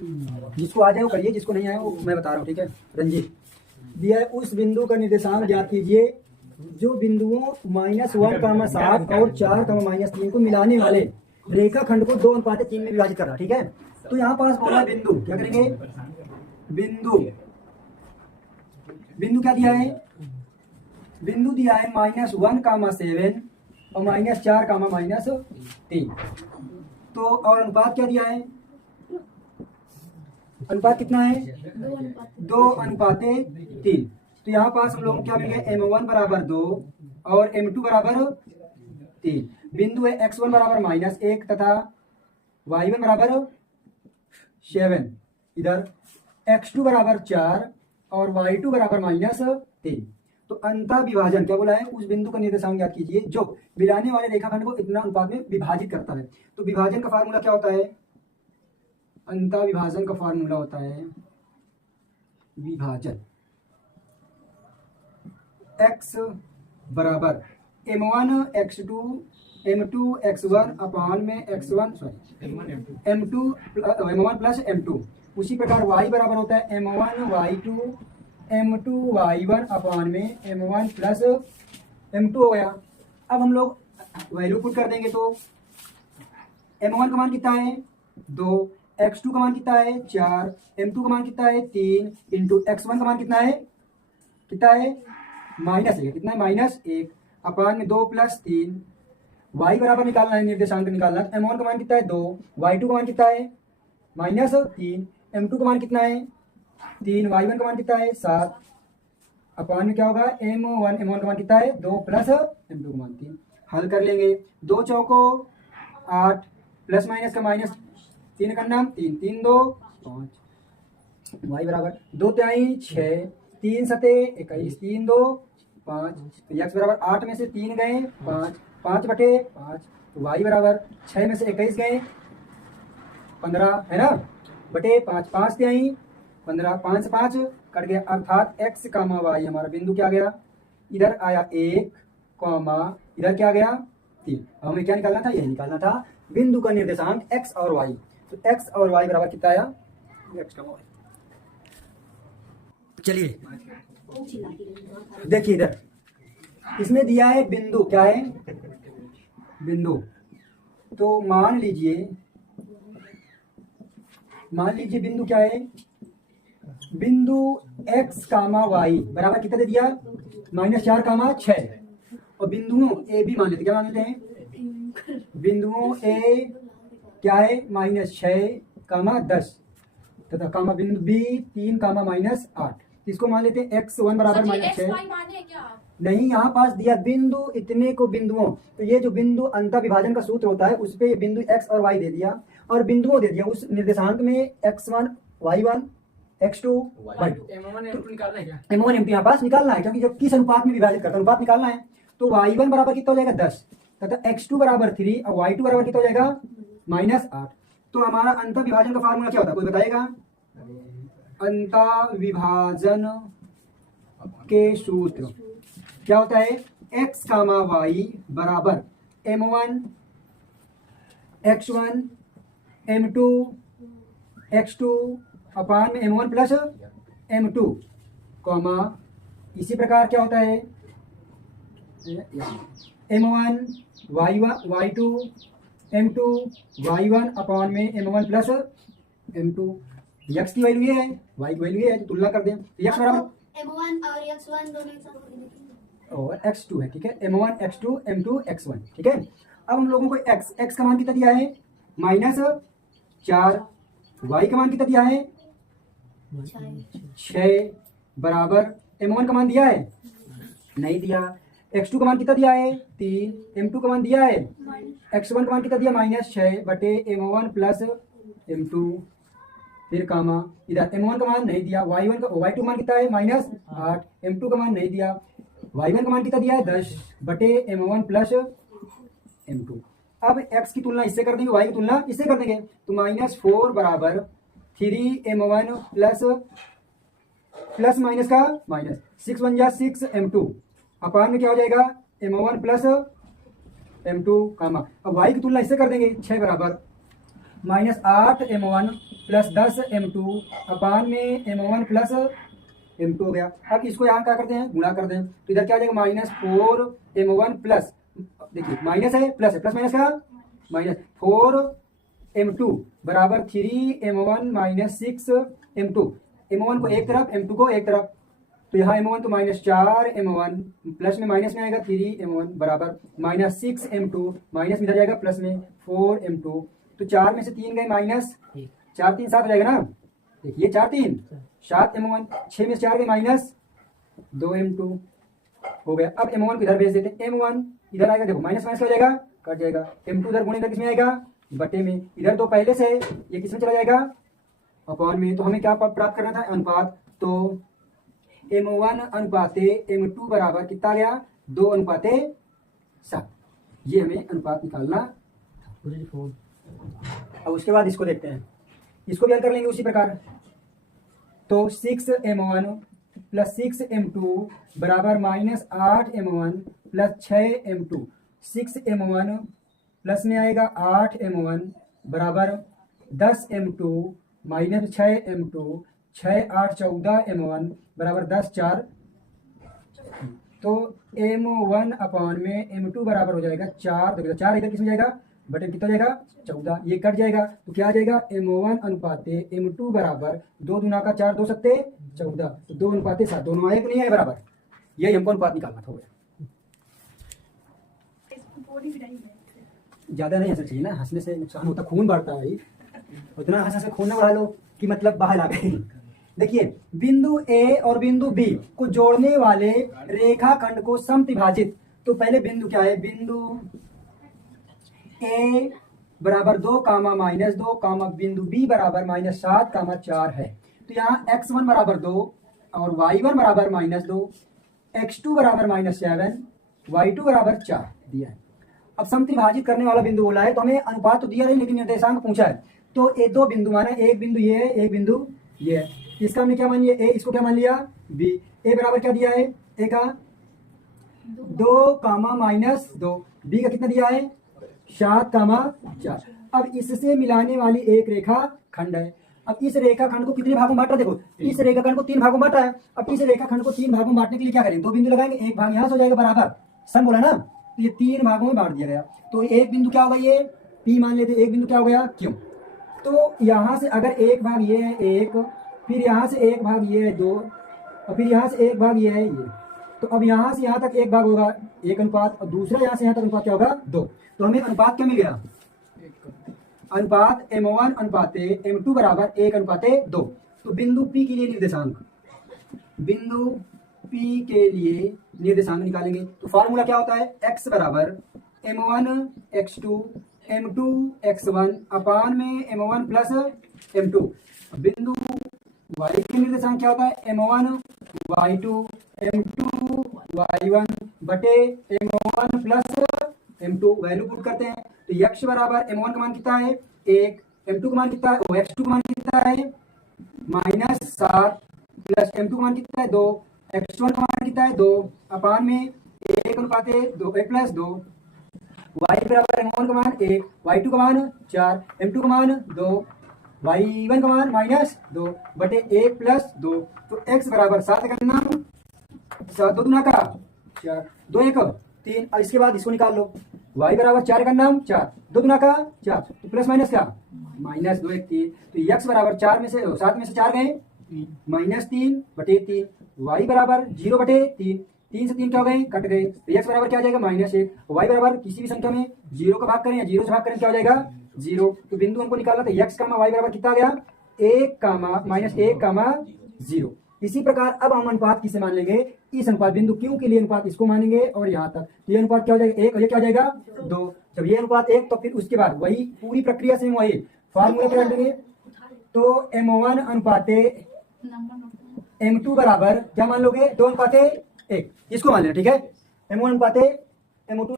जिसको आ जाए वो करिए, जिसको नहीं आए वो मैं बता रहा हूँ, ठीक है। रंजीत दिया है, उस बिंदु का निर्देशांक ज्ञात कीजिए जो बिंदुओं -1, 7 और 4, -3 को मिलाने वाले रेखाखंड को 2:3 में विभाजित कर रहा, ठीक है। तो यहाँ पास बोला बिंदु, क्या करेंगे, बिंदु क्या दिया है, बिंदु दिया है -1, 7 और -4, -3। तो और अनुपात क्या दिया है, अनुपात कितना है, 2:3। तो यहाँ पास हम लोग क्या मिलेगा, M1 बराबर 2 और M2 बराबर 3। बिंदु है x1 बराबर -1 तथा y1 बराबर 7, इधर x2 बराबर 4 और y2 बराबर -3। तो अंतः विभाजन क्या बोला है, उस बिंदु का निर्देशांक ज्ञात कीजिए जो मिलाने वाले रेखाखंड को इतना अनुपात में विभाजित करता है। तो विभाजन का फार्मूला क्या होता है, अंतः विभाजन का फार्मूला होता है विभाजन x बराबर M1 x2 M2 x1 अपान में x1 M1 प्लस M2। उसी प्रकार y बराबर होता है M1 y2 M2 y1 अपान में M1 प्लस M2 हो गया। अब हम लोग वैल्यू पुट कर देंगे तो M1 का मान कितना है 2, x2 का मान कितना है 4, M2 का मान कितना है 3 इंटू x1 का मान कितना है -1, कितना है -1 अपान में 2 प्लस 3। y बराबर निकालना है, निर्देशांक निकालना है। M1 का मान कितना है 2, y2 का मान कितना है -3, M2 का मान कितना है 3, y1 का मान कितना है 7 अपान में क्या होगा M1 का मान कितना है 2 प्लस M2 का मान 3। हल कर लेंगे, 2 चौको 8 प्लस माइनस का -3 करना 3 3 2 5, y बराबर 2 तिहाई 6, 3 सते 21, 3 2 5। तो x बराबर 8 में से 3 गए 5, 5 बटे 5। तो y बराबर 6 में से 21 गए 15 है ना, बटे 5, 5 तिहाई 15, 5 से 5 कट गया, अर्थात x, y हमारा बिंदु क्या गया, इधर आया 1, इधर क्या गया 3। हमें क्या निकालना था, यही निकालना था बिंदु का निर्देशांक x और y। तो x और y बराबर कितना आया, x, y। चलिए देखिए इधर इसमें दिया है बिंदु, क्या है बिंदु। तो मान लीजिए बिंदु क्या है, बिंदु x, y बराबर कितना दे दिया -4, 6। और बिंदुओं a b मान लेते, क्या मान लेते हैं, बिंदुओं a क्या है -6, 10 तथा कामा बिंदु b 3, -8। इसको मान लेते हैं x1 बराबर -6। नहीं, यहाँ पास दिया बिंदु इतने को बिंदुओं, तो ये जो बिंदु अंतः विभाजन का सूत्र होता है उस पे बिंदु x और y दे दिया और बिंदुओं दे दिया उस निर्देशांक में x1 y1 x2 y2। M1 M2 यहाँ पास निकालना है, क्योंकि जब किस अनुपात में विभाजित करता है अनुपात निकालना है। तो y1 बराबर कितना हो जाएगा 10 तथा x2 बराबर 3 और y2 बराबर कितना हो जाएगा -8। तो हमारा अंतः विभाजन का फार्मूला क्या होता है, कोई बताएगा, अंतः विभाजन के सूत्र क्या होता है, x, y बराबर M1 x1 M2 x2 अपान में M1 प्लस M2, इसी प्रकार क्या होता है M1 y2 M2 y1 अपान में M1 प्लस M2। x की वैल्यू ये है, y की वैल्यू ये है, तो तुलना कर दें। x बराबर M1 और x1 दोनों एक साथ और x2 है, ठीक है, M1 x2 M2 x1, ठीक है। अब हम लोगों को x का मान कितना दिया है -4, y का मान कितना दिया है 6 बराबर M1 का मान दिया है नहीं दिया, x2 का मान कितना दिया है 3, M2 का मान दिया है, x1 का मान कितना दिया -6 बटे M1 प्लस M2। फिर कामा इधर M1 का मान नहीं दिया, y2 मान कितना है -8, M2 का मान नहीं दिया, y1 का मान कितना दिया है 10 बटे M1 प्लस M2। अब x की तुलना इससे कर देंगे, y की तुलना इससे कर देंगे, तो -4 बराबर 3M1 प्लस माइनस का माइनस 6 1 जा 6 M2 अपान में क्या हो जाएगा M1 प्लस M2 कामा। अब y की तुलना इससे कर देंगे 6 बराबर -8m1 प्लस 10m2 अपान में m1 प्लस m2 हो गया। अब इसको यहाँ क्या करते हैं, गुणा कर दें, तो इधर क्या आ जाएगा -4m1 प्लस, देखिए माइनस है प्लस है, प्लस माइनस का माइनस, 4m2 बराबर 3m1 माइनस 6m2, m1 को एक तरफ m2 को एक तरफ, तो यहाँ m1 तो -4m1 प्लस में माइनस में आएगा 3m1 बराबर -6m2 माइनस में इधर जाएगा प्लस में 4m2, तो 4 में से 3 गए माइनस, 4 3 7 हो जाएगा ना, देखिए 4 3 7m1, 6 में से 4 गए माइनस 2m2 हो गया। अब m1 को इधर भेज देते हैं, m1 इधर आएगा, देखो माइनस माइनस हो जाएगा, कट जाएगा, m2 इधर गुणे इधर किसमें आएगा, बटे में, इधर तो पहले से ये किसमें चला जाएगा, अपॉन में। तो हमें क्या प्राप्त करना था, अनुपात, तो m1 अनुपाते m2 बराबर कितना गया, 2 अनुपाते 7, ये हमें अनुपात निकालना। अब उसके बाद इसको देखते हैं, इसको भी हल कर लेंगे उसी प्रकार। तो 6m1 प्लस 6m2 बराबर -8m1 plus 6m2, 6m1 plus में आएगा 8m1 बराबर 10m2 माइनस 6m2, 6 8 14m1 बराबर 10 4, तो m1 अपान में m2 बराबर हो जाएगा 4, देखो 4 इधर किसमें जाएगा, बटे कितना जाएगा 14, ये कट जाएगा, तो क्या आ जाएगा, m1 अनुपाते m2 बराबर 2 दूना का 4 2 सत्ते 14, तो 2 अनुपाते 7, दोनों आए कि नहीं आए बराबर, यही हमको अनुपात निकालना था। ज्यादा नहीं हंसना चाहिए ना, हंसने से नुकसान होता, खून बढ़ता है भाई, उतना हंसने से खून ना बढ़ा लो कि मतलब बाहर आ गए। देखिए बिंदु ए और बिंदु बी को जोड़ने वाले रेखाखंड को समत्रिभाजित, तो पहले बिंदु क्या है, बिंदु ए बराबर 2 कामा -2 कामा बिंदु बी बराबर -7 कामा 4 है, तो यहाँ x1 बराबर 2 और y1 बराबर -2, x2 बराबर -7, y2 बराबर 4 दिया है। अब समत्रिभाजित करने वाला बिंदु बोला है, तो हमें अनुपात तो दिया नहीं लेकिन निर्देशांक पूछा है, तो ये 2 बिंदु माना, एक बिंदु ये है, एक बिंदु ये है, इसका हमने क्या मान लिया, ए, इसको क्या मान लिया बी, ए बराबर क्या दिया है, ए का 2 कामा -2, बी का कितना दिया है 7 कामा 4। अब इससे मिलाने वाली एक रेखा खंड है, अब इस रेखा खंड को कितने भागों में बांटा, देखो इस रेखा खंड को 3 भागों में बांटा है, अब इस रेखा खंड को 3 भागों में बांटने के लिए क्या करें, 2 बिंदु लगाएंगे, एक भाग यहाँ से हो जाएगा बराबर, सम बोला ना, तो ये 3 भागों में बांट दिया गया, तो एक बिंदु क्या होगा, ये पी मान लेते, एक बिंदु क्या हो गया क्यों, तो यहाँ से अगर एक भाग ये है 1, फिर यहाँ से एक भाग ये है 2, और फिर यहाँ से एक भाग ये है ये, तो अब यहाँ से यहाँ तक एक भाग होगा 1 अनुपात, और दूसरा यहाँ से यहाँ तक अनुपात क्या होगा 2, तो हमें अनुपात क्या मिल गया, अनुपात m1 अनुपाते m2 बराबर 1 अनुपाते 2। तो बिंदु P के लिए निर्देशांक, बिंदु P के लिए निर्देशांक निकालेंगे, तो फॉर्मूला क्या होता है, x बराबर m1 x2 m2 x1 अपान में m1 प्लस m2। बिंदु y के निर्देशांक क्या होता है, m1 y2 m2 y1 बटे m1 plus m2, value put करते हैं, तो x बराबर m1 का मान कितना है 1, m2 का मान कितना है, x2 का मान कितना है -7 प्लस m2 का मान कितना है 2, x1 का मान कितना है 2 अपान में 1 अनुपाते 2 1 प्लस 2, y बराबर m1 का मान 1, y2 का मान 4, m2 का मान 2, y1 का मान -2 बटे 1 प्लस 2, तो x बराबर 7 का नाम 7 2 दूना का 4 2 1 3, और इसके बाद इसको निकाल लो, y बराबर 4 का नाम 4 2 दूना का 4, तो प्लस माइनस का -2 1 3, तो x बराबर 4 में से 7 में से 4 गए -3 बटे 3, y बराबर 0 बटे 3, 3 से 3 क्या हो गए कट गए, तो x बराबर क्या हो जाएगा -1, y बराबर किसी भी संख्या में 0 का भाग करें या 0 से भाग करें क्या हो जाएगा 0, तो बिंदु हमको निकालना था x कामा y बराबर कितना आ गया 1 कामा -1 कामा 0। इसी प्रकार अब हम अनुपात किसे मान लेंगे, इस अनुपात बिंदु Q के लिए अनुपात इसको मानेंगे, और यहाँ तक ये अनुपात क्या हो जाएगा 1 और ये क्या हो जाएगा 2, जब ये अनुपात 1 तो फिर उसके बाद वही पूरी प्रक्रिया से वही फार्मूला क्या देंगे, तो m1 अनुपाते m2 बराबर क्या मान लोगे 2 अनुपाते 1, इसको मान लेना ठीक है, m1 अनुपाते m2